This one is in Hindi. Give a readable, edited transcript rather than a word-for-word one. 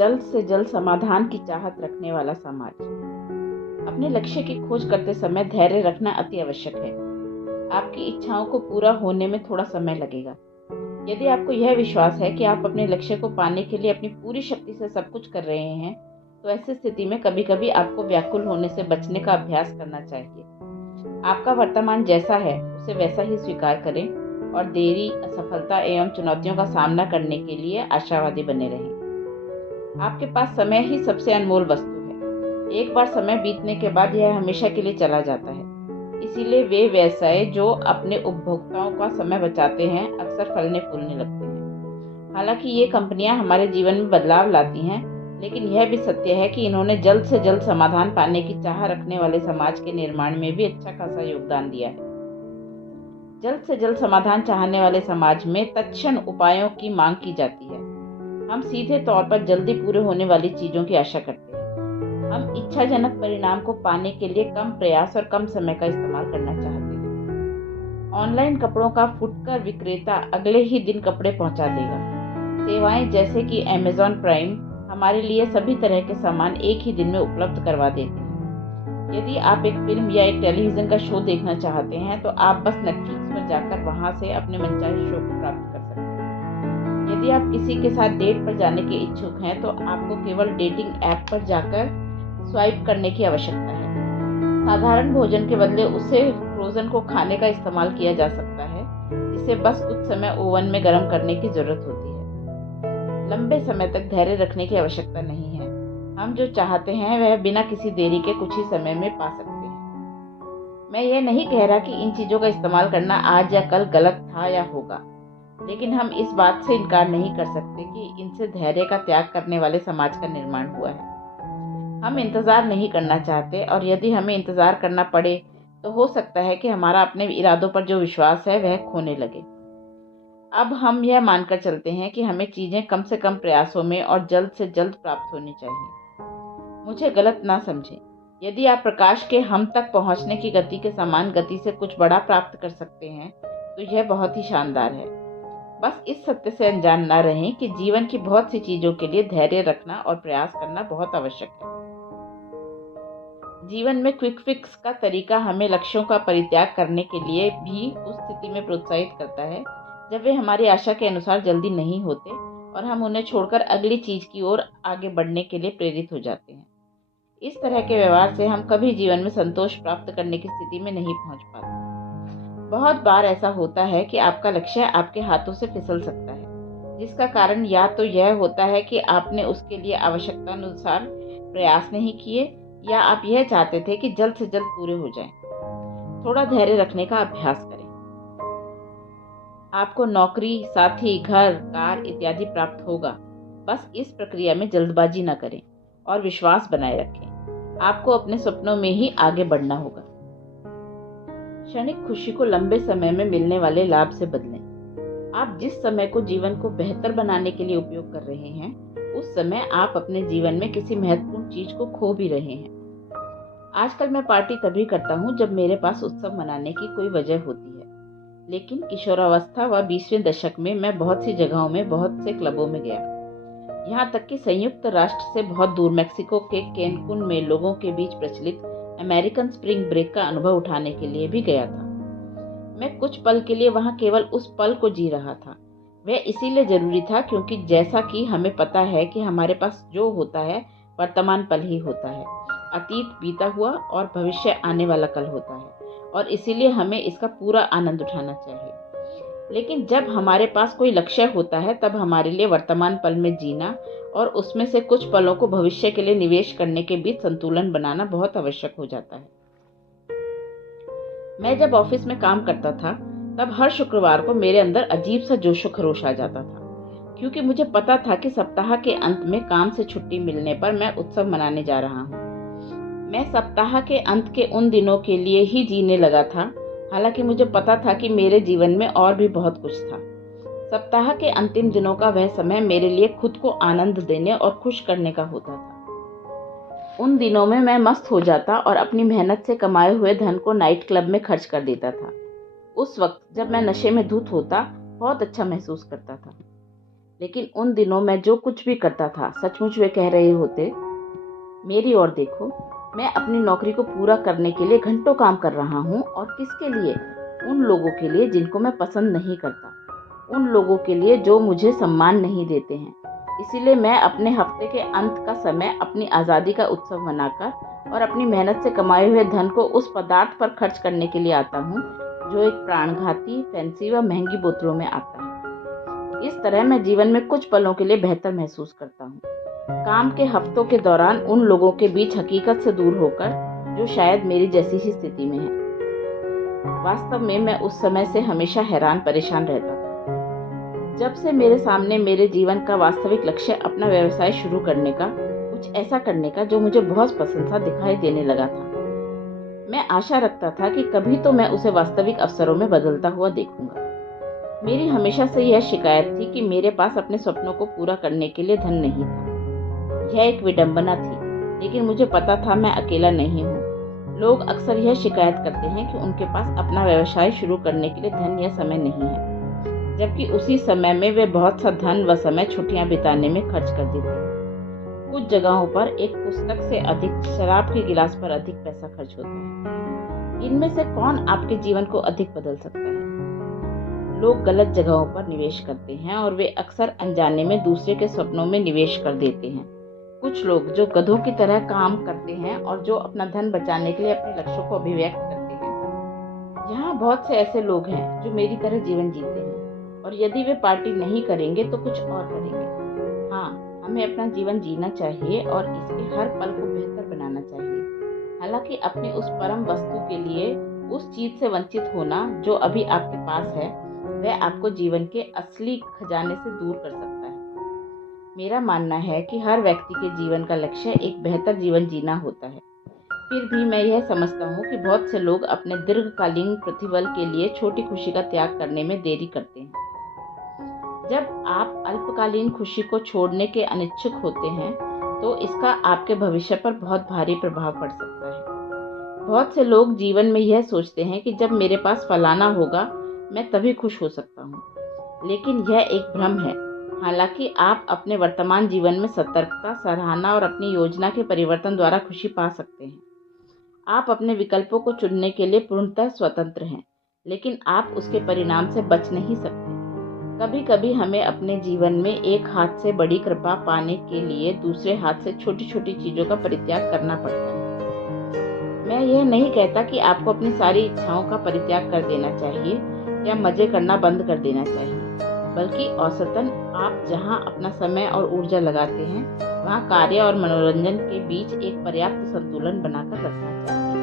जल्द से जल्द समाधान की चाहत रखने वाला समाज। अपने लक्ष्य की खोज करते समय धैर्य रखना अति आवश्यक है। आपकी इच्छाओं को पूरा होने में थोड़ा समय लगेगा। यदि आपको यह विश्वास है कि आप अपने लक्ष्य को पाने के लिए अपनी पूरी शक्ति से सब कुछ कर रहे हैं, तो ऐसी स्थिति में कभी कभी आपको व्याकुल होने से बचने का अभ्यास करना चाहिए। आपका वर्तमान जैसा है उसे वैसा ही स्वीकार करें और देरी, असफलता एवं चुनौतियों का सामना करने के लिए आशावादी बने रहें। आपके पास समय ही सबसे अनमोल वस्तु है। एक बार समय बीतने के बाद यह हमेशा के लिए चला जाता है। इसीलिए वे व्यवसाय जो अपने उपभोक्ताओं का समय बचाते हैं अक्सर फलने फूलने लगते हैं। हालांकि ये कंपनियां हमारे जीवन में बदलाव लाती हैं, लेकिन यह भी सत्य है कि इन्होंने जल्द से जल्द समाधान पाने की चाह रखने वाले समाज के निर्माण में भी अच्छा खासा योगदान दिया है। जल्द से जल्द समाधान चाहने वाले समाज में तत्क्षण उपायों की मांग की जाती है। हम सीधे तौर पर जल्दी पूरे होने वाली चीजों की आशा करते हैं। हम इच्छाजनक परिणाम को पाने के लिए कम प्रयास और कम समय का इस्तेमाल करना चाहते हैं। ऑनलाइन कपड़ों का फुटकर विक्रेता अगले ही दिन कपड़े पहुंचा देगा। सेवाएं जैसे कि अमेज़न प्राइम हमारे लिए सभी तरह के सामान एक ही दिन में उपलब्ध करवा देते हैं। यदि आप एक फिल्म या एक टेलीविजन का शो देखना चाहते हैं, तो आप बस नेटफ्लिक्स पर जाकर वहां से अपने मनचाहे शो को प्राप्त कर सकते हैं। यदि आप किसी के साथ डेट पर जाने के इच्छुक हैं, तो आपको केवल डेटिंग ऐप पर जाकर स्वाइप करने की आवश्यकता है। साधारण भोजन के बदले उसे फ्रोजन को खाने का इस्तेमाल किया जा सकता है, जिसे बस कुछ समय ओवन में गर्म करने की जरूरत होती है। लंबे समय तक धैर्य रखने की आवश्यकता नहीं है। हम जो चाहते हैं वह बिना किसी देरी के कुछ ही समय में पा सकते हैं। मैं ये नहीं कह रहा कि इन चीजों का इस्तेमाल करना आज या कल गलत था या होगा, लेकिन हम इस बात से इनकार नहीं कर सकते कि इनसे धैर्य का त्याग करने वाले समाज का निर्माण हुआ है। हम इंतजार नहीं करना चाहते, और यदि हमें इंतजार करना पड़े तो हो सकता है कि हमारा अपने इरादों पर जो विश्वास है वह खोने लगे। अब हम यह मानकर चलते हैं कि हमें चीजें कम से कम प्रयासों में और जल्द से जल्द प्राप्त होनी चाहिए। मुझे गलत ना समझें। यदि आप प्रकाश के हम तक पहुंचने की गति के समान गति से कुछ बड़ा प्राप्त कर सकते हैं, तो यह बहुत ही शानदार है। बस इस सत्य से अनजान न रहें कि जीवन की बहुत सी चीजों के लिए धैर्य रखना और प्रयास करना बहुत आवश्यक है। जीवन में क्विक फिक्स का तरीका हमें लक्ष्यों का परित्याग करने के लिए भी उस स्थिति में प्रोत्साहित करता है जब वे हमारी आशा के अनुसार जल्दी नहीं होते और हम उन्हें छोड़कर अगली चीज की ओर आगे बढ़ने के लिए प्रेरित हो जाते हैं। इस तरह के व्यवहार से हम कभी जीवन में संतोष प्राप्त करने की स्थिति में नहीं पहुंच पाते। बहुत बार ऐसा होता है कि आपका लक्ष्य आपके हाथों से फिसल सकता है, जिसका कारण या तो यह होता है कि आपने उसके लिए आवश्यकतानुसार प्रयास नहीं किए, या आप यह चाहते थे कि जल्द से जल्द पूरे हो जाएं। थोड़ा धैर्य रखने का अभ्यास करें। आपको नौकरी, साथी, घर, कार इत्यादि प्राप्त होगा। बस इस प्रक्रिया में जल्दबाजी न करें और विश्वास बनाए रखें। आपको अपने सपनों में ही आगे बढ़ना होगा। क्षणिक खुशी को लंबे समय में मिलने वाले लाभ से बदलें। आप जिस समय को जीवन को बेहतर बनाने के लिए उपयोग कर रहे हैं, उस समय आप अपने जीवन में किसी महत्वपूर्ण चीज को खो भी रहे हैं। आजकल मैं पार्टी तभी करता हूँ जब मेरे पास उत्सव मनाने की कोई वजह होती है, लेकिन किशोरावस्था व 20वें दशक में मैं बहुत सी जगहों में बहुत से क्लबों में गया। यहाँ तक कि संयुक्त राष्ट्र से बहुत दूर मैक्सिको के कैनकुन में लोगों के बीच प्रचलित अमेरिकन स्प्रिंग ब्रेक का अनुभव उठाने के लिए भी गया था। मैं कुछ पल के लिए वहां केवल उस पल को जी रहा था। वह इसीलिए जरूरी था क्योंकि जैसा कि हमें पता है कि हमारे पास जो होता है वर्तमान पल ही होता है, अतीत बीता हुआ और भविष्य आने वाला कल होता है, और इसीलिए हमें इसका पूरा आनंद उठाना चाहिए। लेकिन जब हमारे पास कोई लक्ष्य होता है, तब हमारे लिए वर्तमान पल में जीना और उसमें से कुछ पलों को भविष्य के लिए निवेश करने के बीच संतुलन बनाना बहुत आवश्यक हो जाता है। मैं जब ऑफिस में काम करता था, तब हर शुक्रवार को मेरे अंदर अजीब सा जोशो खरोश आ जाता था, क्योंकि मुझे पता था कि सप्ताह के अंत में काम से छुट्टी मिलने पर मैं उत्सव मनाने जा रहा हूँ। मैं सप्ताह के अंत के उन दिनों के लिए ही जीने लगा था, हालांकि मुझे पता था कि मेरे जीवन में और भी बहुत कुछ था। सप्ताह के अंतिम दिनों का वह समय मेरे लिए खुद को आनंद देने और खुश करने का होता था। उन दिनों में मैं मस्त हो जाता और अपनी मेहनत से कमाए हुए धन को नाइट क्लब में खर्च कर देता था। उस वक्त जब मैं नशे में धुत होता, बहुत अच्छा महसूस करता था। लेकिन उन दिनों मैं जो कुछ भी करता था, सचमुच वे कह रहे होते, मेरी ओर देखो, मैं अपनी नौकरी को पूरा करने के लिए घंटों काम कर रहा हूँ। और किसके लिए? उन लोगों के लिए जिनको मैं पसंद नहीं करता, उन लोगों के लिए जो मुझे सम्मान नहीं देते हैं। इसीलिए मैं अपने हफ्ते के अंत का समय अपनी आज़ादी का उत्सव मनाकर और अपनी मेहनत से कमाए हुए धन को उस पदार्थ पर खर्च करने के लिए आता हूँ जो एक प्राणघाती, फैंसी व महंगी बोतलों में आता है। इस तरह मैं जीवन में कुछ पलों के लिए बेहतर महसूस करता हूँ, काम के हफ्तों के दौरान उन लोगों के बीच हकीकत से दूर होकर जो शायद मेरी जैसी ही स्थिति में है। वास्तव में मैं उस समय से हमेशा हैरान परेशान रहता था। जब से मेरे सामने मेरे जीवन का वास्तविक लक्ष्य अपना व्यवसाय शुरू करने का, कुछ ऐसा करने का जो मुझे बहुत पसंद था, दिखाई देने लगा था, मैं आशा रखता था कि कभी तो मैं उसे वास्तविक अवसरों में बदलता हुआ देखूंगा। मेरी हमेशा से यह शिकायत थी कि मेरे पास अपने सपनों को पूरा करने के लिए धन नहीं था। यह एक विडंबना थी, लेकिन मुझे पता था मैं अकेला नहीं हूँ। लोग अक्सर यह शिकायत करते हैं कि उनके पास अपना व्यवसाय शुरू करने के लिए धन या समय नहीं है, जबकि उसी समय में वे बहुत सा धन व समय छुट्टियां बिताने में खर्च कर देते हैं। कुछ जगहों पर एक पुस्तक से अधिक, शराब के गिलास पर अधिक पैसा खर्च होता है। इनमें से कौन आपके जीवन को अधिक बदल सकता है? लोग गलत जगहों पर निवेश करते हैं और वे अक्सर अनजाने में दूसरे के सपनों में निवेश कर देते हैं। कुछ लोग जो गधों की तरह काम करते हैं और जो अपना धन बचाने के लिए अपने लक्ष्यों को अभिव्यक्त करते हैं। यहाँ बहुत से ऐसे लोग हैं जो मेरी तरह जीवन जीते हैं, और यदि वे पार्टी नहीं करेंगे तो कुछ और करेंगे। हाँ, हमें अपना जीवन जीना चाहिए और इसके हर पल को बेहतर बनाना चाहिए। हालांकि अपनी उस परम वस्तु के लिए उस चीज से वंचित होना जो अभी आपके पास है, वह आपको जीवन के असली खजाने से दूर कर सकता है। मेरा मानना है कि हर व्यक्ति के जीवन का लक्ष्य एक बेहतर जीवन जीना होता है। फिर भी मैं यह समझता हूँ कि बहुत से लोग अपने दीर्घकालीन प्रतिफल के लिए छोटी खुशी का त्याग करने में देरी करते हैं। जब आप अल्पकालीन खुशी को छोड़ने के अनिच्छुक होते हैं, तो इसका आपके भविष्य पर बहुत भारी प्रभाव पड़ सकता है। बहुत से लोग जीवन में यह सोचते हैं कि जब मेरे पास फलाना होगा, मैं तभी खुश हो सकता हूँ, लेकिन यह एक भ्रम है। हालांकि आप अपने वर्तमान जीवन में सतर्कता, सराहना और अपनी योजना के परिवर्तन द्वारा खुशी पा सकते हैं। आप अपने विकल्पों को चुनने के लिए पूर्णतः स्वतंत्र हैं, लेकिन आप उसके परिणाम से बच नहीं सकते। कभी कभी हमें अपने जीवन में एक हाथ से बड़ी कृपा पाने के लिए दूसरे हाथ से छोटी छोटी चीजों का परित्याग करना पड़ता है। मैं यह नहीं कहता कि आपको अपनी सारी इच्छाओं का परित्याग कर देना चाहिए या मजे करना बंद कर देना चाहिए, बल्कि औसतन आप जहां अपना समय और ऊर्जा लगाते हैं, वहां कार्य और मनोरंजन के बीच एक पर्याप्त संतुलन बनाकर रखना चाहिए।